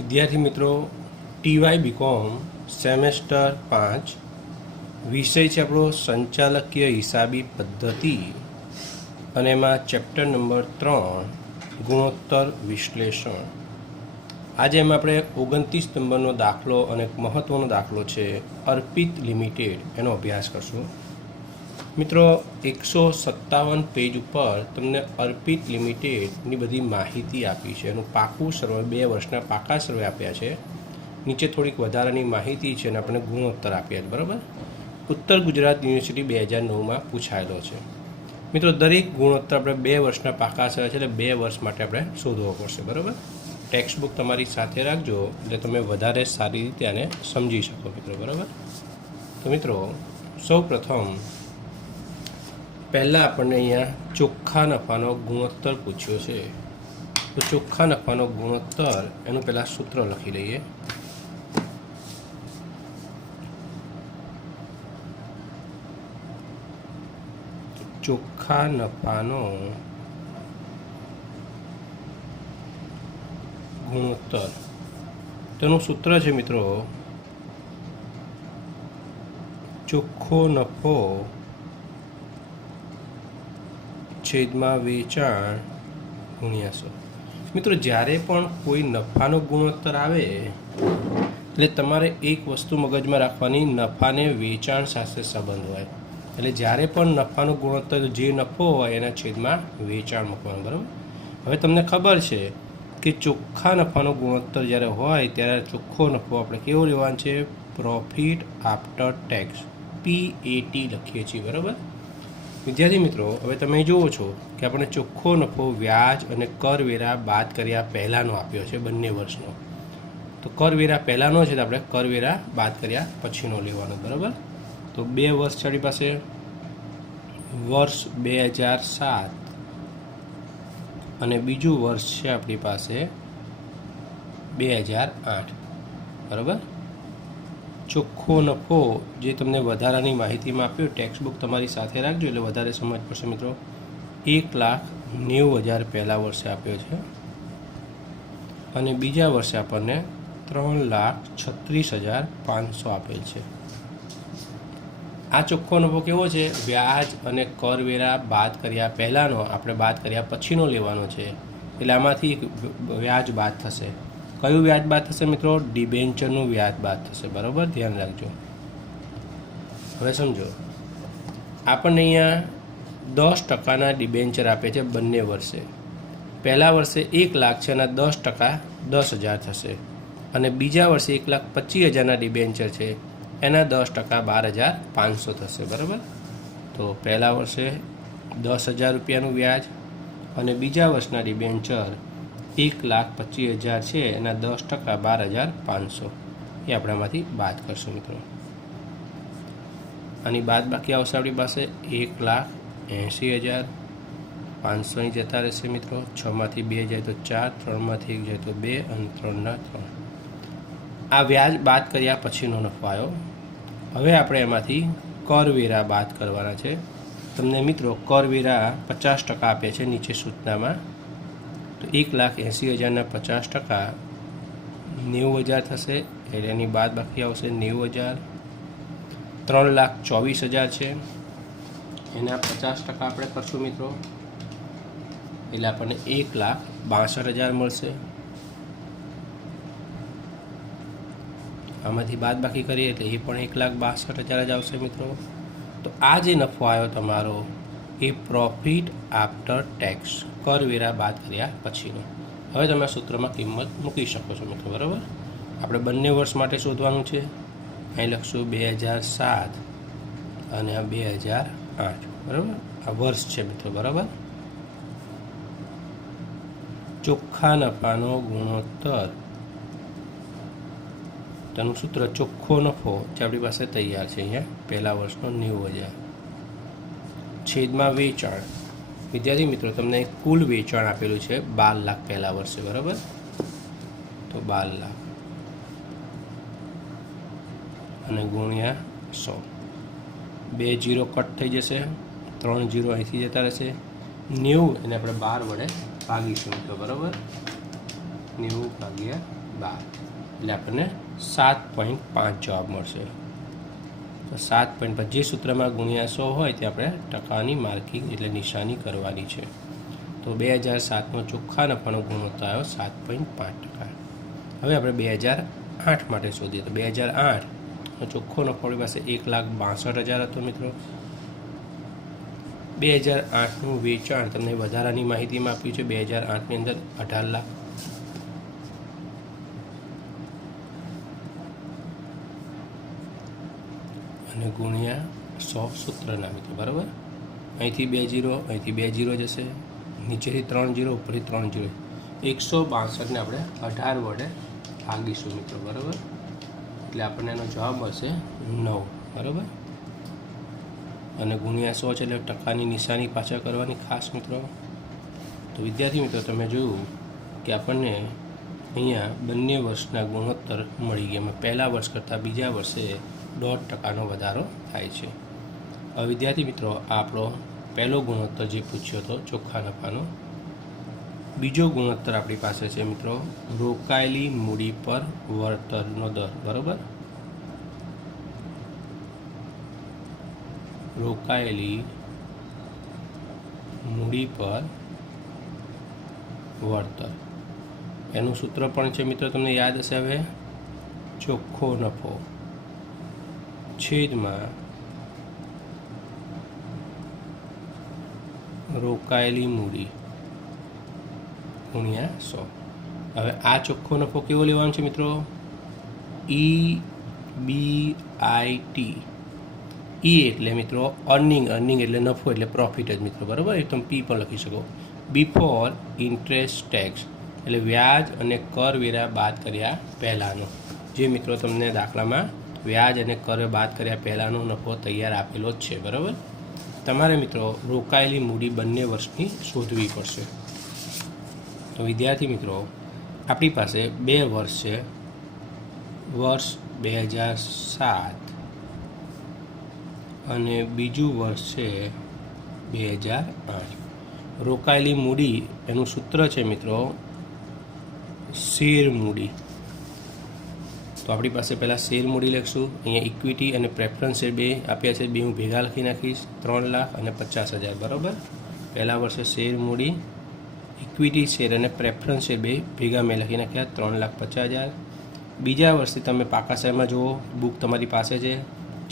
વિદ્યાર્થી મિત્રો, ટીવાય BCom semester 5 વિષય છે આપણો સંચાલકીય હિસાબી પદ્ધતિ અને એમાં ચેપ્ટર નંબર 3 ગુણોત્તર વિશ્લેષણ. આજે એમાં આપણે 29 નંબરનો દાખલો અને એક મહત્ત્વનો દાખલો છે અર્પિત લિમિટેડ, એનો અભ્યાસ કરશું. મિત્રો, 157 પેજ ઉપર તમને અર્પિત લિમિટેડની બધી માહિતી આપી છે. એનું પાકું સર્વે 2 વર્ષના પાકા સર્વે આપ્યા છે. નીચે થોડીક વધારાની માહિતી છે અને આપણે ગુણોત્તર આપ્યા છે. બરાબર. ઉત્તર ગુજરાત યુનિવર્સિટી 2009માં પૂછાયેલો છે. મિત્રો, દરેક ગુણોત્તર આપણે 2 વર્ષના પાકા સર્વે છે, એટલે 2 વર્ષ માટે આપણે શોધવો પડશે. બરાબર. ટેક્સ્ટ બુક તમારી સાથે રાખજો એટલે તમે વધારે સારી રીતે આને સમજી શકો મિત્રો. બરાબર. તો મિત્રો, સૌ પ્રથમ પહેલાં આપણને અહીંયા ચોખ્ખા નફાનો ગુણોત્તર પૂછ્યો છે. તો ચોખ્ખા નફાનો ગુણોત્તર એનું પહેલાં સૂત્ર લખી લઈએ. ચોખ્ખા નફાનો ગુણોત્તર, તેનું સૂત્ર છે મિત્રો ચોખ્ખો નફો છેદમાં વેચાણ ગુણ્યા 100. મિત્રો, જ્યારે પણ કોઈ નફાનો ગુણોત્તર આવે એટલે તમારે એક વસ્તુ મગજમાં રાખવાની, નફાને વેચાણ સાથે સંબંધ હોય. એટલે જ્યારે પણ નફાનો ગુણોત્તર જે નફો હોય એના છેદમાં વેચાણ મૂકવાનું. બરાબર. હવે તમને ખબર છે કે ચોખ્ખા નફાનો ગુણોત્તર જ્યારે હોય ત્યારે ચોખ્ખો નફો આપણે કેવો લેવાનો છે? પ્રોફિટ આફ્ટર ટેક્સ, PAT લખીએ છીએ. બરાબર. વિદ્યાર્થી મિત્રો, હવે તમે જુઓ છો કે આપણે ચોખ્ખો નફો વ્યાજ અને કરવેરા બાદ કર્યા પહેલાંનો આપ્યો છે, બંને વર્ષનો. તો કરવેરા પહેલાંનો છે તો આપણે કરવેરા બાદ કર્યા પછીનો લેવાનો. બરાબર. તો 2 વર્ષ છે આપણી પાસે. વર્ષ 2007 અને બીજું વર્ષ છે આપણી પાસે 2008. બરાબર. ચોખ્ખો નફો જે તમને વધારાની માહિતીમાં આપ્યો, ટેક્સ્ટ બુક તમારી સાથે રાખજો એટલે વધારે સમજ પડશે મિત્રો. 1,90,000 પહેલા વર્ષે આપ્યો છે અને બીજા વર્ષે આપણને 3,36,500 આપેલ છે. આ ચોખ્ખો નફો કેવો છે? વ્યાજ અને કરવેરા બાદ કર્યા પહેલાંનો આપણે બાદ કર્યા પછીનો લેવાનો છે. એટલે આમાંથી વ્યાજ બાદ થશે. કયું વ્યાજ બાદ થશે મિત્રો? ડિબેન્ચરનું વ્યાજ બાદ થશે. બરાબર, ધ્યાન રાખજો. હવે સમજો, આપણને અહીંયા 10% ડિબેન્ચર આપે છે બંને વર્ષે. પહેલા વર્ષે 1 લાખ છે અને 10% 10,000 થશે. અને બીજા વર્ષે 1,25,000ના ડિબેન્ચર છે, એના 10% 12,500 થશે. બરાબર. તો પહેલા વર્ષે 10,000 રૂપિયાનું વ્યાજ અને બીજા વર્ષના ડિબેન્ચર 1,25,000 છે, એના 10% 12,500 એ આપણે આમાંથી બાદ કરશું મિત્રો. આની બાદ બાકી આવશે આપણી પાસે 1,80,000. 500 અહીં જતા રહેશે મિત્રો. 6માંથી 2 જાય તો 4, 3માંથી 1 જાય તો 2 અને 3ના 3. આ વ્યાજ બાદ કર્યા પછીનો નફો આવ્યો. હવે આપણે એમાંથી કરવેરા બાદ કરવાના છે. તમને મિત્રો કરવેરા 50% આપે છે નીચે સૂચનામાં. તો 1,80,000ના 50% 90,000 થશે. એટલે એની બાદ બાકી આવશે 90,000. 3,24,000 છે, એના 50% આપણે કરશું મિત્રો, એટલે આપણને 1,62,000 મળશે. આમાંથી બાદ બાકી કરીએ એટલે એ પણ 1,62,000 જ આવશે મિત્રો. તો આ જે નફો આવ્યો તમારો એ પ્રોફિટ આફ્ટર ટેક્સ, કરવેરા બાદ કર્યા પછીનો. હવે તમે સૂત્રમાં કિંમત મૂકી શકો છો મિત્રો. બરાબર. આપણે બંને વર્ષ માટે શોધવાનું છે. અહીં લખશું 2007 અને આ 2008. બરાબર. આ વર્ષ છે મિત્રો. બરાબર. ચોખ્ખા નફાનો ગુણોત્તર, તેનું સૂત્ર ચોખ્ખો નફો જે આપણી પાસે તૈયાર છે અહીંયા, પહેલા વર્ષનો 90,000 છેદમાં વેચાણ. વિદ્યાર્થી મિત્રો, તમને કુલ વેચાણ આપેલું છે 12 લાખ પહેલા વર્ષે. બરાબર. તો 12 લાખ અને ગુણ્યા 100. 2 0 કટ થઈ જશે, 3 0 અહીંથી જતા રહેશે. 90 એને આપણે 12 વડે ભાગીશું મિત્રો. બરાબર. 90 ભાગ્યા 12 એટલે આપણને 7.5 જવાબ મળશે. તો 7.5 જે સૂત્રમાં ગુણ્યા 100 હોય તે આપણે ટકાની માર્કિંગ એટલે નિશાની કરવાની છે. તો 2007નો ચોખ્ખા નફાનો ગુણોત્તર આવ્યો 7.5%. હવે આપણે 2008 માટે શોધીએ. તો 2008નો ચોખ્ખો નફો આપણી પાસે 1,62,000 હતો મિત્રો. 2008નું વેચાણ તમને વધારાની માહિતીમાં આપ્યું છે. 2008ની અંદર 18 લાખ. અને ગુણ્યા 100 સૂત્રના મિત્રો, બરાબર. અહીંથી 2 0, અહીંથી 2 0 જશે, નીચેથી 3 0, ઉપરથી 3 0. 162ને આપણે 18 વડે ભાગીશું મિત્રો, બરાબર. એટલે આપણને એનો જવાબ મળશે 9, બરાબર. અને ગુણ્યા 100 છે એટલે ટકાની નિશાની પાછળ કરવાની ખાસ મિત્રો. તો વિદ્યાર્થી મિત્રો તમે જોયું કે આપણને અહીંયા બંને વર્ષના ગુણોત્તર મળી ગયા. પહેલા વર્ષ કરતાં બીજા વર્ષે 0.5% વધારો થાય છે. હવે વિદ્યાર્થી મિત્રો આપણો પહેલો ગુણોત્તર જે પૂછ્યો હતો ચોખ્ખા નફાનો. બીજો ગુણોત્તર આપણી પાસે છે મિત્રો રોકાયેલી મૂડી પર વળતરનો દર, બરાબર. રોકાયેલી મૂડી પર વળતર એનું સૂત્ર પણ છે મિત્રો, તમને યાદ હશે. હવે ચોખ્ખો નફો છેદમાં રોકાયેલી મૂડી ગુણ્યા 100. હવે આ ચોખ્ખો નફો કેવો લેવાનો છે મિત્રો? EBIT. એટલે મિત્રો અર્નિંગ એટલે નફો એટલે પ્રોફિટ જ મિત્રો, બરાબર. એ તમે પી પણ લખી શકો. બિફોર ઇન્ટરેસ્ટ ટેક્સ એટલે વ્યાજ અને કરવેરા બાદ કર્યા પહેલાંનો. જે મિત્રો તમને દાખલામાં વ્યાજ અને કર બાદ કર્યા પહેલાંનો નફો તૈયાર આપેલો જ છે, બરાબર. તમારે મિત્રો રોકાયેલી મૂડી બંને વર્ષની શોધવી પડશે. તો વિદ્યાર્થી મિત્રો આપણી પાસે 2 વર્ષ છે. વર્ષ 2007 અને બીજું વર્ષ છે 2008. રોકાયેલી મૂડી એનું સૂત્ર છે મિત્રો શેર મૂડી. તો આપણી પાસે પહેલાં શેર મૂડી લખીશું. અહીંયા ઇક્વિટી અને પ્રેફરન્સ શેર બે આપ્યા છે, બે હું ભેગા લખી નાખીશ. 3 લાખ અને 50,000, બરાબર. પહેલા વર્ષે શેર મૂડી, ઇક્વિટી શેર અને પ્રેફરન્સ શેર બે ભેગા મેં લખી નાખ્યા 3,50,000. બીજા વર્ષથી તમે પાકા શેરમાં જુઓ, બુક તમારી પાસે છે.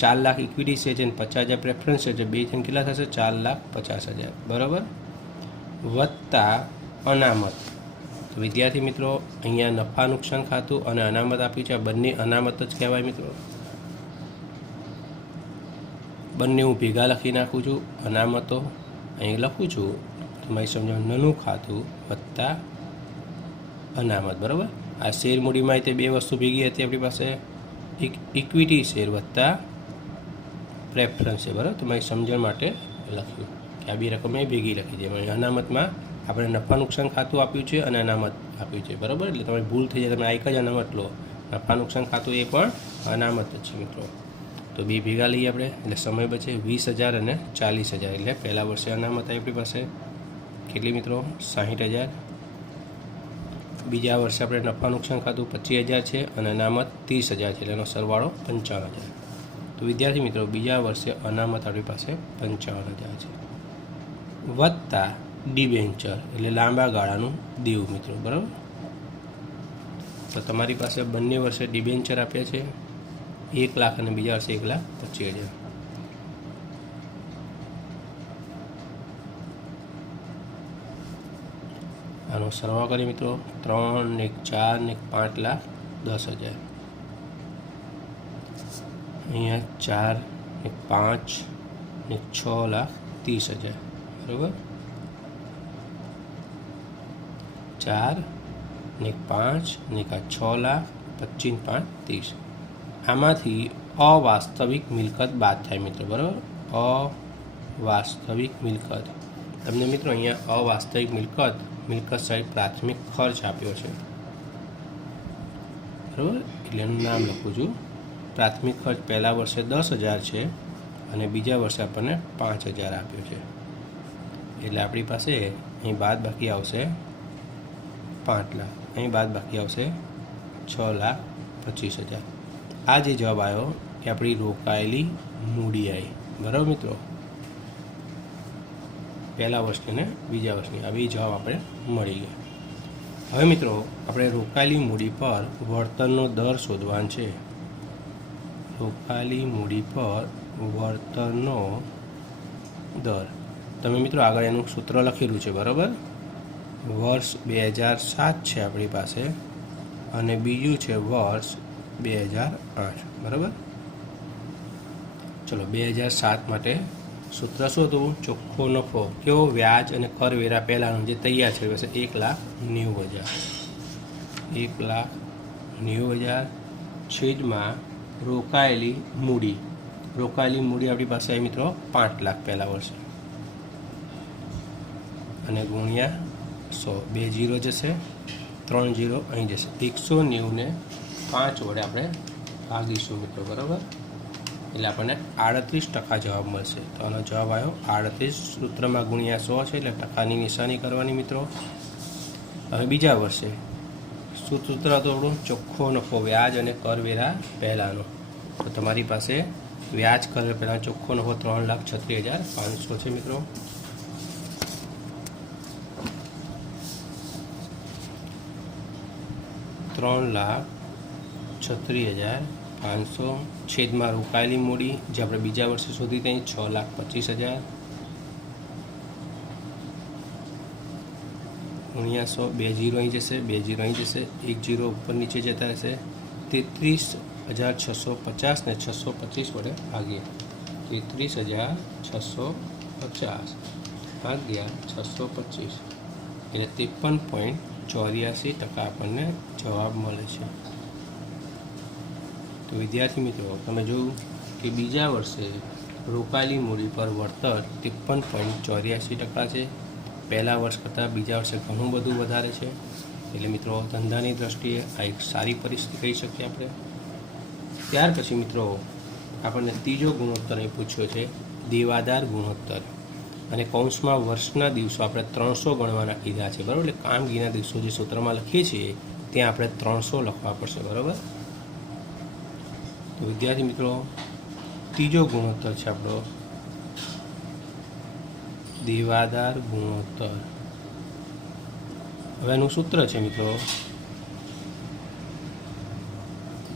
4 લાખ ઇક્વિટી શેર છે અને 50,000 પ્રેફરન્સ શેર છે. બે થઈને કેટલા થશે? 4,50,000, બરાબર. વત્તા અનામત. તો વિદ્યાર્થી મિત્રો અહીંયા નફા નુકસાન ખાતું અને અનામત આપ્યું છે. બંને અનામત જ કહેવાય મિત્રો. બંને હું ભેગા લખી નાખું છું. અનામતો અહીં લખું છું, તમારી સમજણ નાનું ખાતું વત્તા અનામત, બરાબર. આ શેર મૂડીમાં તે બે વસ્તુ ભેગી હતી આપણી પાસે, ઇક્વિટી શેર વત્તા પ્રેફરન્સ છે, બરાબર. તમારી સમજણ માટે લખ્યું કે આ બે રકમ મેં ભેગી લખી છે. અનામતમાં આપણે નફા નુકસાન ખાતું આપ્યું છે અને અનામત આપ્યું છે, બરાબર. એટલે તમારી ભૂલ થઈ જાય, તમે આ એક જ અનામત લો. નફા નુકસાન ખાતું એ પણ અનામત જ છે મિત્રો. તો બે ભેગા લઈએ આપણે એટલે સમય બચે. 20,000 અને 40,000. એટલે પહેલા વર્ષે અનામત આપણી પાસે કેટલી મિત્રો? 60,000. બીજા વર્ષે આપણે નફા નુકસાન ખાતું 25,000 છે અને અનામત 30,000 છે. એટલે એનો સરવાળો 55,000. તો વિદ્યાર્થી મિત્રો બીજા વર્ષે અનામત આપણી પાસે 55,000 છે વત્તા ડિબેન્ચર એટલે લાંબા ગાળાનું દેવું મિત્રો, બરાબર. તો તમારી પાસે બંને વર્ષે ડિબેન્ચર આપ્યા છે 1 લાખ અને બીજા વર્ષે 1,25,000. આનો સરવાળો કરીએ મિત્રો. 3 ને 4 ને 5,10,000. અહીંયા 4 ને 5 ને 6,30,000, બરાબર. 4 ને 5 ને 6,25,5,30. આમાંથી અવાસ્તવિક મિલકત બાદ થાય મિત્રો, બરાબર. અવાસ્તવિક મિલકત તમને મિત્રો અહીંયા અવાસ્તવિક મિલકત સાઈડ પ્રાથમિક ખર્ચ આપ્યો છે, બરાબર. એટલે એનું નામ લખું છું. પ્રાથમિક ખર્ચ પહેલા વર્ષે 10,000 છે અને બીજા વર્ષે આપણને 5,000 આપ્યો છે. એટલે આપણી પાસે અહીં બાદ બાકી આવશે 5 લાખ. અહીં બાદ બાકી આવશે 6,25,000. આ જે જવાબ આવ્યો એ આપણી રોકાયેલી મૂડી આવી. બરાબર મિત્રો, પહેલા વર્ષની અને બીજા વર્ષની આ બે જવાબ આપણે મળી ગયા. હવે મિત્રો આપણે રોકાયેલી મૂડી પર વળતરનો દર શોધવાનો છે. રોકાયેલી મૂડી પર વળતરનો દર, તમે મિત્રો આગળ એનું સૂત્ર લખેલું છે. બરાબર, વર્ષ 2007 છે આપણી પાસે અને બીજું છે વર્ષ 2008. બરાબર, ચલો 2007 માટે સૂત્ર શું હતું? ચોખ્ખો નફો કેવો? વ્યાજ અને કરવેરા પહેલાંનું જે તૈયાર છે પાસે 1,90,000. 1,90,000 છેદમાં રોકાયેલી મૂડી. રોકાયેલી મૂડી આપણી પાસે આવી મિત્રો 5 લાખ પહેલા વર્ષે અને ગુણ્યા 100. 2 0 જશે, 3 0 અહીં જશે. 190 ને 5 વડે આપણે ભાગીશું મિત્રો. બરાબર, એટલે આપણને 38% જવાબ મળશે. તો આનો જવાબ આવ્યો 38. સૂત્રમાં ગુણ્યા 100 છે એટલે ટકાની નિશાની કરવાની મિત્રો. હવે બીજા વર્ષે સૂત્ર હતું આપણું ચોખ્ખો નફો વ્યાજ અને કરવેરા પહેલાંનો. તો તમારી પાસે વ્યાજ કરવેરા પહેલાં ચોખ્ખો નફો 3,36,500 છે મિત્રો. $3,36,500 છેદમાં રોકાયેલી મૂડી જે આપણે બીજા વર્ષે શોધી હતી 6,25,000 ગુણ્યા 100. 2 0 અહીં જશે, 2 0 અહીં જશે, 1 0 ઉપર નીચે જતા રહેશે. 33,650 ને 625 વડે ભાગીએ. 33,650 ભાગ્યા 625 એટલે 53.84% આપણને જવાબ મળે છે. તો વિદ્યાર્થી મિત્રો, તમે જોયું કે બીજા વર્ષે રોકાયેલી મૂડી પર વળતર 53.84% છે. પહેલા વર્ષ કરતાં બીજા વર્ષે ઘણું બધું વધારે છે. એટલે મિત્રો ધંધાની દ્રષ્ટિએ આ એક સારી પરિસ્થિતિ કહી શકીએ આપણે. ત્યાર પછી મિત્રો આપણને ત્રીજો ગુણોત્તર અહીં પૂછ્યો છે, દેવાદાર ગુણોત્તર. અને કૌંસમાં વર્ષના દિવસો આપણે 300 ગણવાના કીધા છે. બરાબર, એટલે કામગીરીના દિવસો જે સૂત્રમાં લખીએ છીએ ત્યાં આપણે 300 લખવા પડશે. બરાબર, તો વિદ્યાર્થી મિત્રો ત્રીજો ગુણોત્તર છે આપણો દેવાદાર ગુણોત્તર. હવે એનું સૂત્ર છે મિત્રો,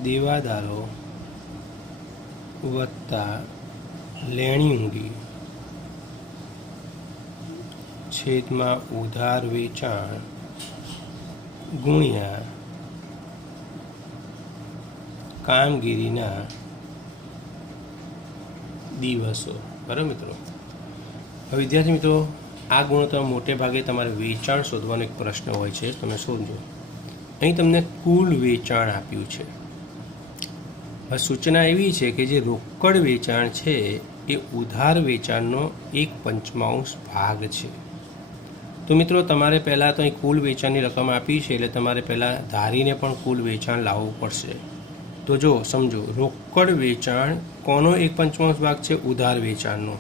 દેવાદારો વત્તા લેણી મૂડી છેદમાં ઉધાર વેચાણ ગુણ્યા કામગીરીના દિવસો. બરાબર મિત્રો, હવે વિદ્યાર્થી મિત્રો આ ગુણોત્તર મોટે ભાગે તમારે વેચાણ શોધવાનો એક પ્રશ્ન હોય છે. તમે શોધજો. અહીં તમને કુલ વેચાણ આપ્યું છે. હવે સૂચના એવી છે કે જે રોકડ વેચાણ છે એ ઉધાર વેચાણનો 1/5 ભાગ છે. તો મિત્રો તમારે પહેલાં તો અહીં કુલ વેચાણની રકમ આપી છે એટલે તમારે પહેલાં ધારીને પણ કુલ વેચાણ લાવવું પડશે. તો જો સમજો, રોકડ વેચાણ કોનો 1/5 ભાગ છે? ઉધાર વેચાણનો.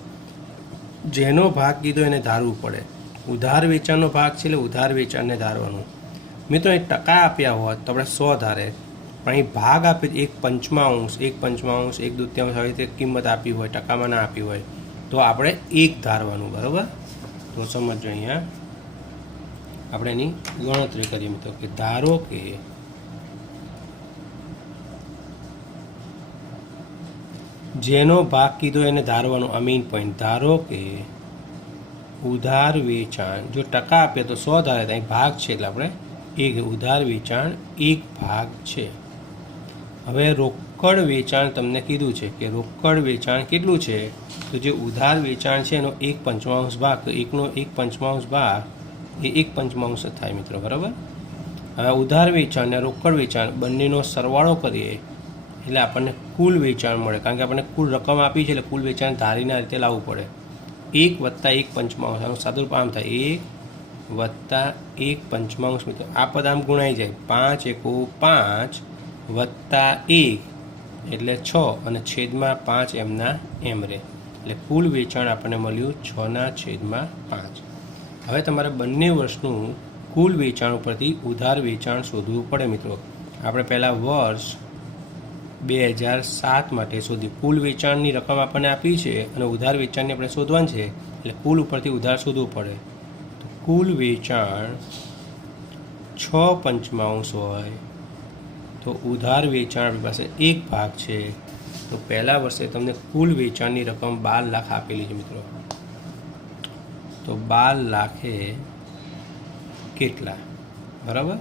જેનો ભાગ કીધો એને ધારવું પડે. ઉધાર વેચાણનો ભાગ છે એટલે ઉધાર વેચાણને ધારવાનું. મિત્રો અહીં ટકા આપ્યા હોત તો આપણે 100 ધારે, પણ અહીં ભાગ આપે 1/5, 1/5, 1/2 આવી રીતે કિંમત આપી હોય, ટકામાં ના આપી હોય તો આપણે 1 ધારવાનું. બરાબર, તો સમજો અહીંયા આપણે એની ગણતરી કરીએ મિત્રો કે ધારો કે જેનો ભાગ કીધો એને ધારવાનો. આ મેઇન પોઈન્ટ. ધારો કે ઉધાર વેચાણ જો ટકા આપે તો 100 ધારે, ત્યાં ભાગ છે એટલે આપણે 1. ઉધાર વેચાણ 1 ભાગ છે. હવે રોકડ વેચાણ તમને કીધું છે કે રોકડ વેચાણ કેટલું છે? તો જે ઉધાર વેચાણ છે એનો 1/5 ભાગ, તો 1નો 1/5 ભાગ એ 1/5 થાય મિત્રો. બરાબર, હવે ઉધાર વેચાણ અને રોકડ વેચાણ બંનેનો સરવાળો કરીએ એટલે આપણને કુલ વેચાણ મળે. કારણ કે આપણને કુલ રકમ આપી છે એટલે કુલ વેચાણ ધારીને આ રીતે લાવવું પડે. 1 + 1/5 આનું સાદું રૂપ આમ થાય 1 + 1/5 મિત્રો. આ પદ આમ ગુણાઈ જાય. 5 × 5 + 1 એટલે 6 અને છેદમાં 5 એમના એમ રહે. એટલે કુલ વેચાણ આપણને મળ્યું 6/5. હવે તમારે બંને વર્ષનું કુલ વેચાણ ઉપરથી ઉધાર વેચાણ શોધવું પડે મિત્રો. આપણે પહેલાં વર્ષ 2007 માટે શોધ્યું. કુલ વેચાણની રકમ આપણને આપી છે અને ઉધાર વેચાણની આપણે શોધવાનું છે, એટલે કુલ ઉપરથી ઉધાર શોધવું પડે. તો કુલ વેચાણ 6/5 હોય તો ઉધાર વેચાણ આપણી પાસે 1 ભાગ છે. તો પહેલા વર્ષે તમને કુલ વેચાણની રકમ 12 લાખ આપેલી છે મિત્રો. તો 12 લાખે કેટલા, બરાબર.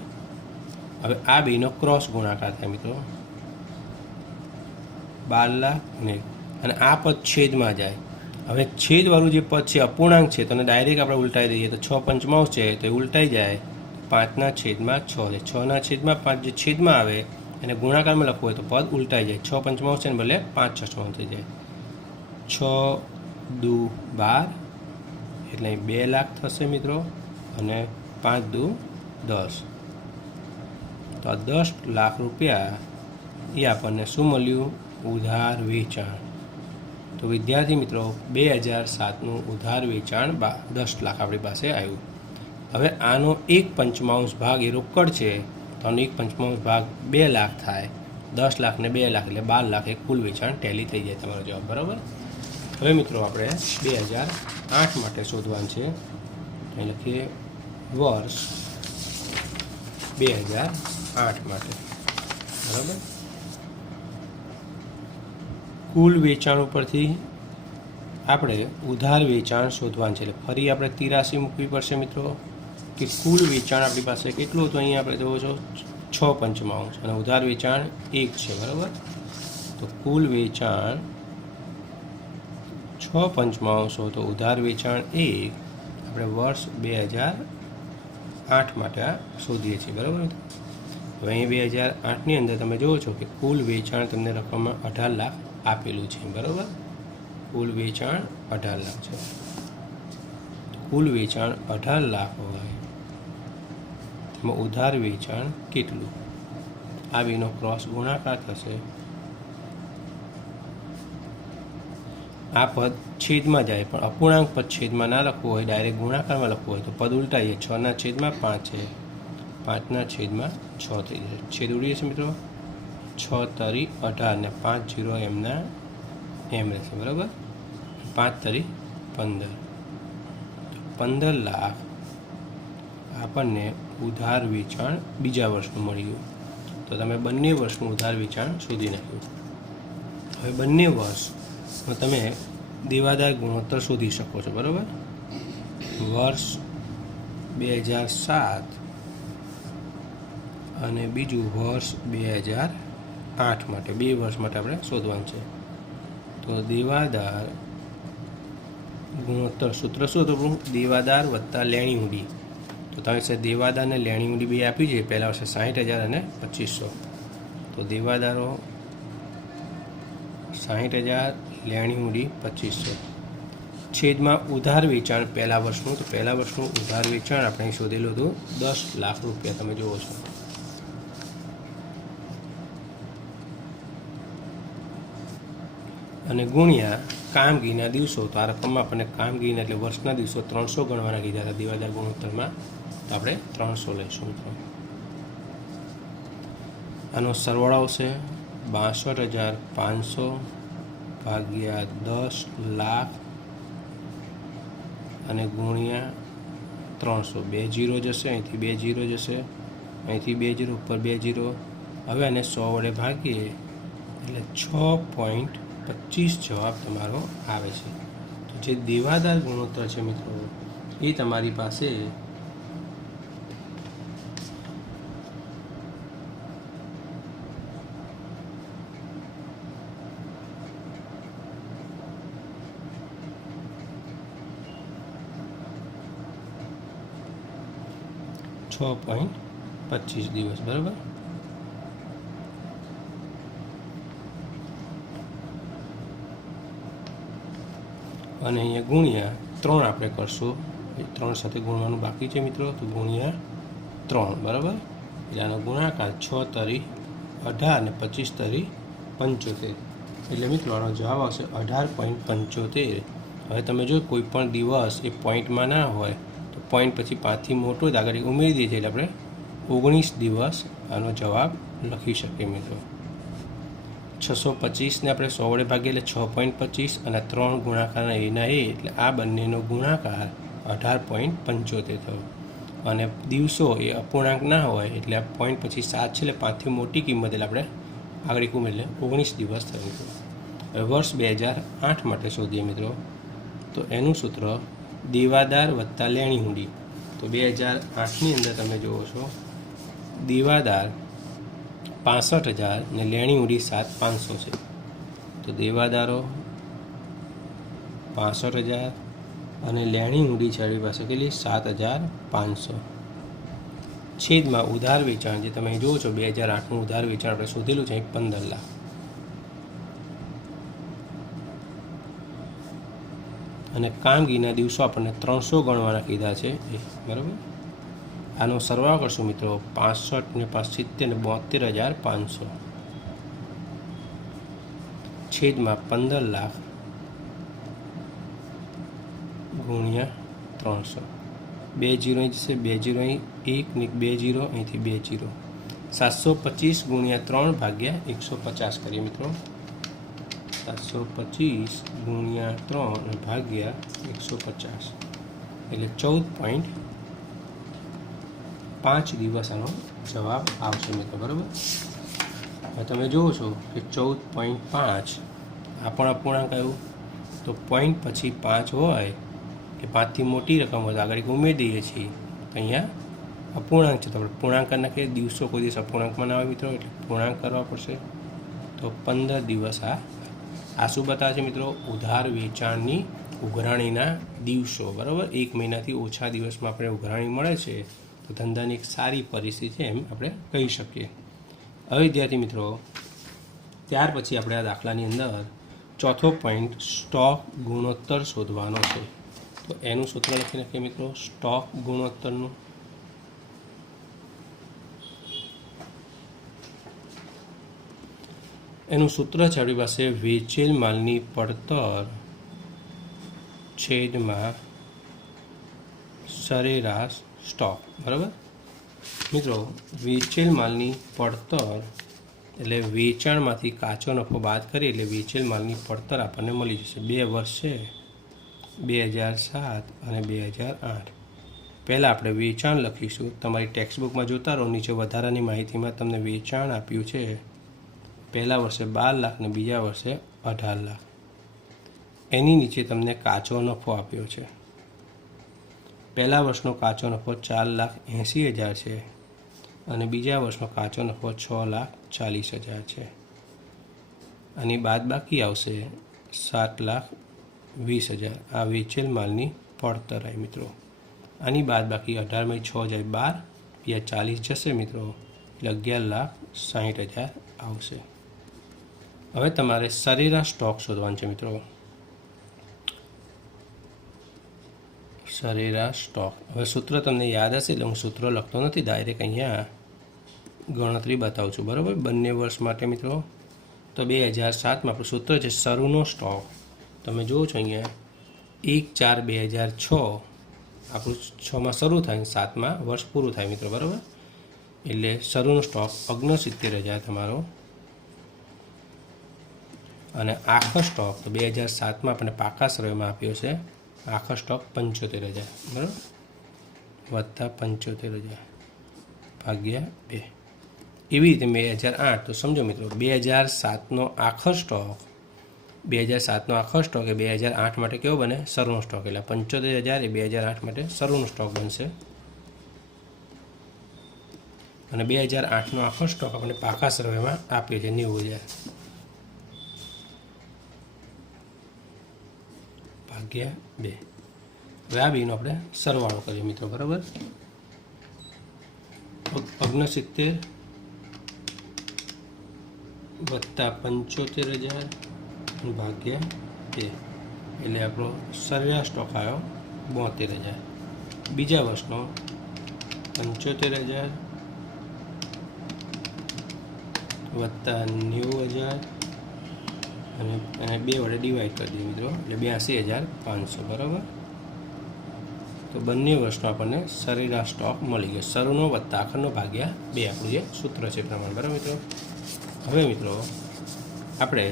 હવે આ બેનો ક્રોસ ગુણાકાર થાય મિત્રો. 12 લાખ ને અને આ પદ છેદમાં જાય. હવે છેદવાળું જે પદ છે અપૂર્ણાંક છે તો ડાયરેક્ટ આપણે ઉલટાઈ દઈએ. તો 6/5 છે તો એ ઉલટાઈ જાય. 5/6 છે. 6/5 જે છેદમાં આવે અને ગુણાકારમાં લખવું હોય તો પદ ઉલટાઈ જાય. 6/5 છે ને બદલે 5/6 થઈ જાય. 6 દુ 12 એટલે 2 લાખ થશે મિત્રો, અને 5 દુ 10. તો આ 10 લાખ રૂપિયા એ આપણને શું મળ્યું? ઉધાર વેચાણ. તો વિદ્યાર્થી મિત્રો 2007નું ઉધાર વેચાણ 10 લાખ આપણી પાસે આવ્યું. હવે આનો 1/5 ભાગ એ રોકડ છે, તો આનો 1/5 ભાગ 2 લાખ થાય. 10 લાખ ને 2 લાખ એટલે 12 લાખ એ કુલ વેચાણ ટેલી થઈ જાય તમારો જવાબ, બરાબર. હવે મિત્રો આપણે 2008 માટે શોધવાનું છે. અહીં લખીએ વર્ષ 2008 માટે, બરાબર. કુલ વેચાણ ઉપરથી આપણે ઉધાર વેચાણ શોધવાનું છે. એટલે ફરી આપણે 83 મૂકવી પડશે મિત્રો, કે કુલ વેચાણ આપણી પાસે કેટલું હતું? અહીંયા આપણે જોવો છો 6/5 અને ઉધાર વેચાણ 1 છે, બરાબર. તો કુલ વેચાણ 6/5 તો ઉધાર વેચાણ 1 આપણે વર્ષ 2008 માટે આ શોધીએ છીએ, બરાબર. હવે અહીં 2008ની અંદર તમે જુઓ છો કે કુલ વેચાણ તમને રકમમાં 18 લાખ આપેલું છે, બરાબર. કુલ વેચાણ 18 લાખ છે. કુલ વેચાણ 18 લાખ હોય તેમાં ઉધાર વેચાણ કેટલું? આ બેનો ક્રોસ ગુણાકાર થશે. આ પદ છેદમાં જાય, પણ અપૂર્ણાંક પદ છેદમાં ના લખવું હોય, ડાયરેક્ટ ગુણાકારમાં લખવું હોય તો પદ ઉલટાઈએ. 6/5 છે, 5/6 થઈ જાય. છેદ ઉડીએ છે મિત્રો. 6 તરી 18 ને 5 0 એમના એમ રહેશે, બરાબર. 5 તરી 15. 15 લાખ આપણને ઉધાર વેચાણ બીજા વર્ષનું મળ્યું. તો તમે બંને વર્ષનું ઉધાર વેચાણ શોધી નાખ્યું. હવે બંને વર્ષમાં તમે દેવાદાર ગુણોત્તર શોધી શકો છો, બરાબર. વર્ષ 2007 અને બીજું વર્ષ 2008 માટે, 2 વર્ષ માટે આપણે શોધવાનું છે. તો દેવાદાર ગુણોત્તર સૂત્ર શું હતું? દેવાદાર વત્તા લેણી ઊંડી. તો તમે સાહેબ દેવાદાર અને લેણી ઊંડી બે આપી છે. પહેલા વર્ષે 60,000 અને 2500. તો દેવાદારો 60,000, લેણી ઊંડી 2500. છેદમાં ઉધાર વેચાણ પહેલા વર્ષનું. તો પહેલા વર્ષનું ઉધાર વેચાણ આપણે શોધેલું હતું 10 લાખ રૂપિયા, તમે જુઓ છો. અને ગુણ્યા કામગીરીના દિવસો. તો આ રકમમાં આપણને કામગીરીના એટલે વર્ષના દિવસો 300 ગણવાના કીધા હતા દેવાદાર ગુણોત્તરમાં. તો આપણે 300 લઈશું મિત્રો. આનો સરવાળો આવશે 62,500 ભાગ્યા 10 લાખ અને ગુણ્યા 300. 2 0 જશે, અહીંથી 2 0 જશે, અહીંથી 2 0, ઉપર 2 0. હવે આને 100 વડે ભાગીએ એટલે 6.25 જવાબ તમારો આવે છે. તો જે દેવાદાર ગુણોત્તર છે મિત્રો એ તમારી પાસે 6.25 દિવસ, બરાબર. અને અહીંયા ગુણ્યા 3 આપણે કરશું. 3 સાથે ગુણવાનું બાકી છે મિત્રો. તો ગુણ્યા 3, બરાબર. એટલે આનો ગુણાકાર 6 તરી 18 અને 25 તરી 75. એટલે મિત્રો આનો જવાબ આવશે 18.75. હવે તમે જો કોઈ પણ દિવસ એ પોઈન્ટમાં ના હોય તો પોઈન્ટ પછી 5થી મોટો જ આગળ ઉમેરી દઈએ એટલે આપણે 19 દિવસ આનો જવાબ લખી શકીએ મિત્રો. 625ને આપણે 100 વડે ભાગીએ એટલે 6.25 અને 3 ગુણાકારના એના એ એટલે આ બંનેનો ગુણાકાર 18.75 થયો. અને દિવસો એ અપૂર્ણાંક ના હોય એટલે આ પોઈન્ટ પછી 7 છે એટલે 5થી મોટી કિંમત એટલે આપણે આગળ ઉમેરીએ એટલે 19 દિવસ થયો મિત્રો. હવે વર્ષ 2008 માટે શોધીએ મિત્રો. તો એનું સૂત્ર દેવાદાર વત્તા લેણી હુંડી. તો 2008ની અંદર તમે જુઓ છો દેવાદાર 65,000 ને લેણી હુંડી 7,500 છે. તો દેવાદારો 65,000 અને લેણી હુંડી છે આપણી પાસે કેટલી 7,500 છેદમાં ઉધાર વેચાણ જે તમે જુઓ છો 2008નું ઉધાર વેચાણ આપણે શોધેલું છે 15 લાખ. અને કામગીરીના દિવસો આપણને 300 ગણવાના કીધા છે બરાબર. આનો સરવાળો કરશું મિત્રો 65 ને 570 ને 72,500 છેદમાં 15 લાખ ગુણ્યા 300. 2 જીરો અહીં જશે, 2 જીરો અહીં, 1 ને 2 જીરો અહીંથી 2 જીરો. 725 ગુણ્યા 3 ભાગ્યા 150 કરીએ મિત્રો. 725 ગુણ્યા 3 ભાગ્યા 150 એટલે 14.5 દિવસ આનો જવાબ આવશે મિત્રો બરાબર. હવે તમે જુઓ છો કે 14.5 આ પણ અપૂર્ણાંક આવ્યું. તો પોઈન્ટ પછી 5 હોય કે 5થી મોટી રકમ હોય તો આગળ ઉમેરી દઈએ છીએ. તો અહીંયા અપૂર્ણાંક છે તો આપણે પૂર્ણાંક કરી નાખીએ. દિવસો કોઈ દિવસ અપૂર્ણાંકમાં ના આવે મિત્રો એટલે પૂર્ણાંક કરવા પડશે. તો 15 દિવસ આ શું બતાવે છે મિત્રો ઉધાર વેચાણની ઉઘરાણીના દિવસો બરાબર. 1 મહિનાથી ઓછા દિવસમાં આપણે ઉઘરાણી મળે છે તો ધંધાની એક સારી પરિસ્થિતિ છે એમ આપણે કહી શકીએ. હવે વિદ્યાર્થી મિત્રો ત્યાર પછી આપણે આ દાખલાની અંદર ચોથો પોઈન્ટ સ્ટોક ગુણોત્તર શોધવાનો છે. તો એનું સૂત્ર લખી નાખીએ મિત્રો. સ્ટોક ગુણોત્તરનું એનું સૂત્ર છે આપણી પાસે વેચેલ માલની પડતર છેદમાં સરેરાશ સ્ટોક બરાબર. મિત્રો વેચેલ માલની પડતર એટલે વેચાણમાંથી કાચો નફો બાદ કરીએ એટલે વેચેલ માલની પડતર આપણને મળી જશે. 2 વર્ષ છે 2007 અને 2008. પહેલાં આપણે વેચાણ લખીશું. તમારી ટેક્સ્ટબુકમાં જોતા રહો નીચે વધારાની માહિતીમાં તમને વેચાણ આપ્યું છે. પહેલા વર્ષે 12 લાખ ને બીજા વર્ષે 18 લાખ. એની નીચે તમને કાચો નફો આપ્યો છે. પહેલા વર્ષનો કાચો નફો 4,80,000 છે અને બીજા વર્ષનો કાચો નફો 6,40,000 છે. અને બાદ બાકી આવશે 7,20,000. આ વેચેલ માલની પડતર આવી મિત્રો. આની બાદ બાકી 18 6 જાય 12 બીજા 40 જશે મિત્રો એટલે 11,60,000 આવશે. હવે તમારે સરેરાશ સ્ટોક શોધવાનો છે મિત્રો. સરેરાશ સ્ટોક. હવે સૂત્ર તમને યાદ હશે એટલે હું સૂત્ર લખતો નથી, ડાયરેક્ટ અહીંયા ગણતરી બતાવું છું બરાબર. બંને વર્ષ માટે મિત્રો. તો 2007માં આપણું સૂત્ર છે શરૂનો સ્ટોક. તમે જુઓ છો અહીંયા 1/4/2006 આપણું 6માં શરૂ થાય 7માં વર્ષ પૂરું થાય મિત્રો બરાબર. એટલે શરૂનો સ્ટોક 69,000 તમારો. અને આખો સ્ટોક તો 2007માં આપણને પાકા સરવાળામાં આપ્યો છે. આખો સ્ટોક 75,000 બરાબર વત્તા 75,000 ભાગ્યા 2. એવી રીતે 2008 તો સમજો મિત્રો 2007નો આખો સ્ટોક 2007નો આખો સ્ટોક એ 2008 માટે કેવો બને શરૂનો સ્ટોક. એટલે 75,000 એ 2008 માટે શરૂનો સ્ટોક બનશે. અને 2008નો આખો સ્ટોક આપણે પાકા સરવાળામાં આપીએ છીએ 90,000 ભાગ્યા 2. હવે આ બેનો આપણે સરવાળો કરીએ મિત્રો બરાબર. 69 વત્તા 75,000 ભાગ્યા 2 એટલે આપણો સરેરાશ સ્ટોક આવ્યો 72,000. બીજા વર્ષનો 75,000 વત્તા 90,000 અને 2 વડે ડિવાઈડ કરી દઈએ મિત્રો એટલે 82,500 બરાબર. તો બંને વર્ષનો આપણને સરેરાશ સ્ટોક મળી ગયો. શરૂનો વત્તા આખરનો ભાગ્યા 2 આપણું જે સૂત્ર છે પ્રમાણે. બરાબર મિત્રો. હવે મિત્રો આપણે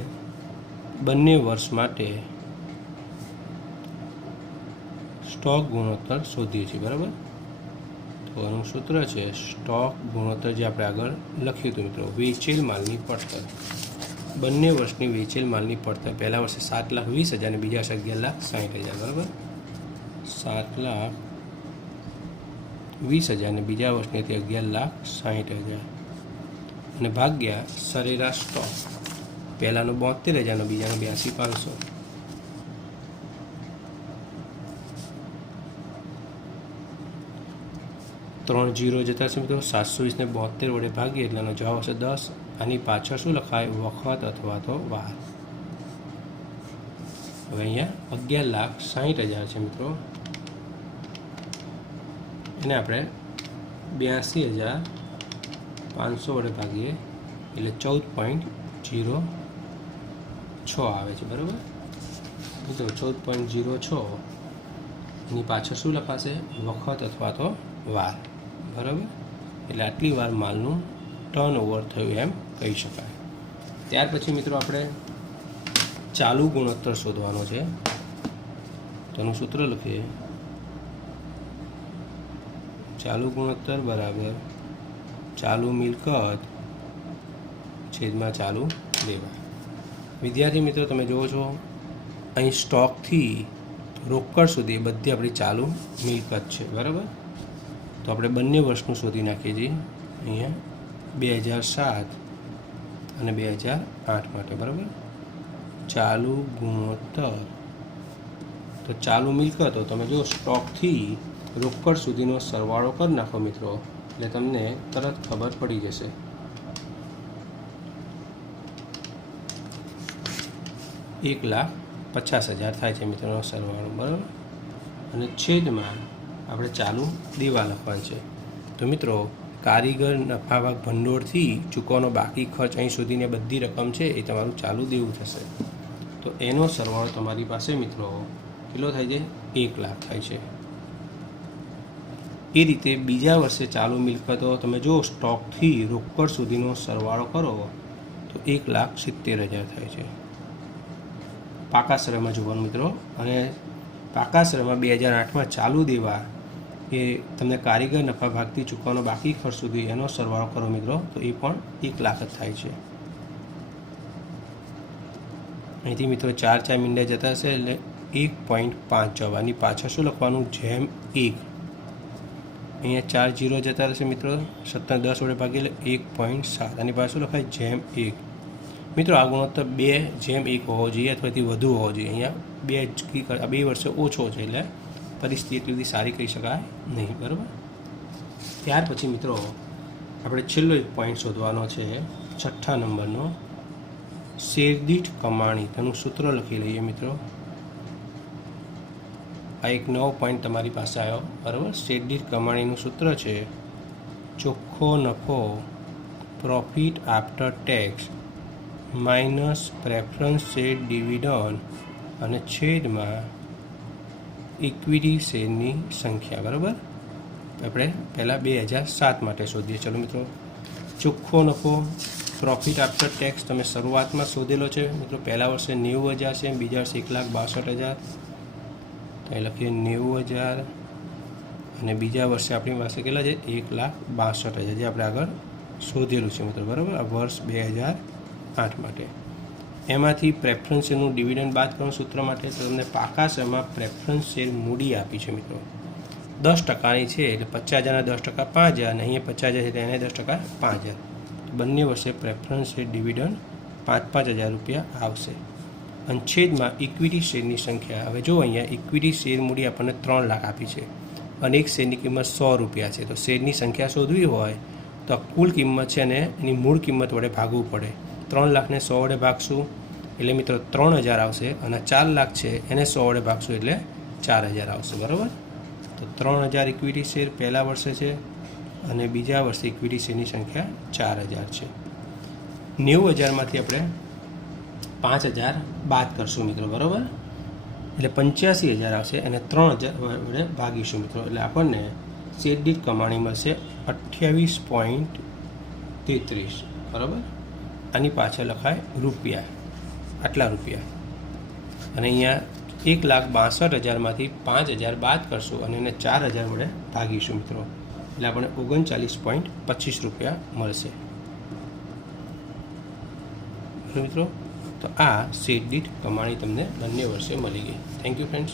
બંને વર્ષ માટે સ્ટોક ગુણોત્તર શોધીએ છીએ. બરાબર. તો એનું સૂત્ર છે સ્ટોક ગુણોત્તર, જે આપણે આગળ લખ્યું હતું મિત્રો. વેચેલ માલની પડતર, બંને વર્ષની વેચેલ માલની પડતર. પહેલા વર્ષે 7,20,000 અને બીજા વર્ષે 11,60,000. બરાબર. 7,20,000 અને બીજા વર્ષની હતી 11,60,000 અને ભાગ્યા સરેરાશ સ્ટોક. પહેલાનો 72,000 અને બીજાનો 82,500. ત્રણ જીરો જતા છે મિત્રો. 720 ને 72 વડે ભાગીએ એટલે એનો જવાબ હશે 10. આની પાછળ શું લખાય? વખત અથવા તો વાર. હવે અહીંયા 11,60,000 છે મિત્રો. એને આપણે 82,500 વડે ભાગીએ એટલે 14.06 આવે છે. બરાબર મિત્રો. 14.06 એની પાછળ શું લખાશે? વખત અથવા તો વાર. બરાબર. એટલે આટલી વાર માલનું ટર્ન ઓવર થયું એમ કહી શકાય. ત્યાર પછી મિત્રો આપણે ચાલુ ગુણોત્તર શોધવાનો છે. તો એનું સૂત્ર લખીએ. ચાલુ ગુણોત્તર બરાબર ચાલુ મિલકત છેદમાં ચાલુ દેવા. વિદ્યાર્થી મિત્રો તમે જુઓ છો અહીં સ્ટોકથી રોકડ સુધી બધી આપણી ચાલુ મિલકત છે. બરાબર. તો આપણે બંને વર્ષનું શોધી નાખીએ છીએ. અહીંયા 2007 અને 2008 માટે. બરાબર. ચાલુ ગુણોત્તર. તો ચાલુ મિલકતો તમે જો સ્ટોકથી રોકડ સુધીનો સરવાળો કરી નાખો મિત્રો, એટલે તમને તરત ખબર પડી જશે. $1,50,000 થાય છે મિત્રોનો સરવાળો. બરાબર. અને છેદમાં આપણે ચાલુ દેવા લખવાનું છે. તો મિત્રો કારીગર નફાભાગ ભંડોળથી ચૂકવવાનો બાકી ખર્ચ અહીં સુધીની બધી રકમ છે એ તમારું ચાલુ દેવું થશે. તો એનો સરવાળો તમારી પાસે મિત્રો કેટલો થાય છે? 1,00,000 થાય છે. એ રીતે બીજા વર્ષે ચાલુ મિલકતો તમે જો સ્ટોકથી રોકડ સુધીનો સરવાળો કરો તો 1,70,000 થાય છે. પાકા શ્રમમાં જોવાનું મિત્રો. અને પાકા શ્રમમાં 2008માં ચાલુ દેવા એ તમને કારીગર નફા ભાગથી ચૂકવવાનો બાકી ખર્ચ સુધી એનો સરવાળો કરો મિત્રો તો એ પણ 1,00,000 જ થાય છે. અહીંથી મિત્રો 4 મીંડા જતા હશે એટલે 1.5 જવાની પાછળ શું લખવાનું? જેમ 1. અહીંયા 4 જીરો જતા રહેશે મિત્રો. 17 10 વડે ભાગી એટલે 1.7. આની પાછળ શું લખાય? જેમ 1. મિત્રો આ ગુણોત્તર 2:1 હોવો જોઈએ અથવા થી વધુ હોવો જોઈએ. અહીંયા 2 વર્ષે ઓછો છે એટલે પરિસ્થિતિ એટલી બધી સારી કહી શકાય નહીં. બરાબર. ત્યાર પછી મિત્રો આપણે છેલ્લો એક પોઈન્ટ શોધવાનો છે, 6થા નંબરનો. શેરદીઠ કમાણી. તેનું સૂત્ર લખી લઈએ મિત્રો. આ એક નવો પોઈન્ટ તમારી પાસે આવ્યો. બરાબર. શેરદીઠ કમાણીનું સૂત્ર છે ચોખ્ખો નફો profit after tax minus preference share dividend અને છેદમાં ઇક્વિટી શેરની સંખ્યા. બરાબર. આપણે પહેલાં 2007 માટે શોધીએ. ચલો મિત્રો. ચોખ્ખો નફો પ્રોફિટ આફ્ટર ટેક્સ તમે શરૂઆતમાં શોધેલો છે મિત્રો. પહેલા વર્ષે 90,000 છે, બીજા વર્ષે 1,62,000. તો એ લખીએ 90,000 અને બીજા વર્ષે આપણી પાસે કેટલા છે? 1,62,000 જે આપણે આગળ શોધેલું છે મિત્રો. બરાબર. આ વર્ષ 2008 માટે. એમાંથી પ્રેફરન્સ શેરનું ડિવિડન્ડ બાદ કરવાનું સૂત્ર માટે તો તમને પાકા શેરમાં પ્રેફરન્સ શેર મૂડી આપી છે મિત્રો. 10%ની છે એટલે 50,000ના 10% 5,000 અને અહીંયા 50,000 છે એને 10% 5,000. બંને વર્ષે પ્રેફરન્સ શેર ડિવિડન્ડ 5,000 રૂપિયા આવશે. અને છેદમાં ઇક્વિટી શેરની સંખ્યા. હવે જો અહીંયા ઇક્વિટી શેર મૂડી આપણને 3,00,000 આપી છે અને એક શેરની કિંમત 100 રૂપિયા છે. તો શેરની સંખ્યા શોધવી હોય તો કુલ કિંમત છે અને એની મૂળ કિંમત વડે ભાગવું પડે. 3,00,000ને 100 વડે ભાગશું એટલે મિત્રો 3,000 આવશે અને 4,00,000 છે એને 100 વડે ભાગશું એટલે 4,000 આવશે. બરાબર. તો 3,000 ઇક્વિટી શેર પહેલા વર્ષે છે અને બીજા વર્ષે ઇક્વિટી શેરની સંખ્યા 4,000 છે. 90,000માંથી આપણે 5,000 બાદ કરશું મિત્રો. બરાબર. એટલે 85,000 આવશે અને 3,000 વડે ભાગીશું મિત્રો, એટલે આપણને શેઠ દીઠ કમાણી મળશે 28.33, બરાબર. આની પાછળ લખાય રૂપિયા, આટલા રૂપિયા. અને અહીંયા 1,62,000માંથી 5,000 બાદ કરશું અને એને 4,000 વડે ભાગીશું મિત્રો, એટલે આપણે 39.25 રૂપિયા મળશે મિત્રો. તો આ શેઠ દીઠ કમાણી તમને બંને વર્ષે મળી ગઈ. Thank you friends.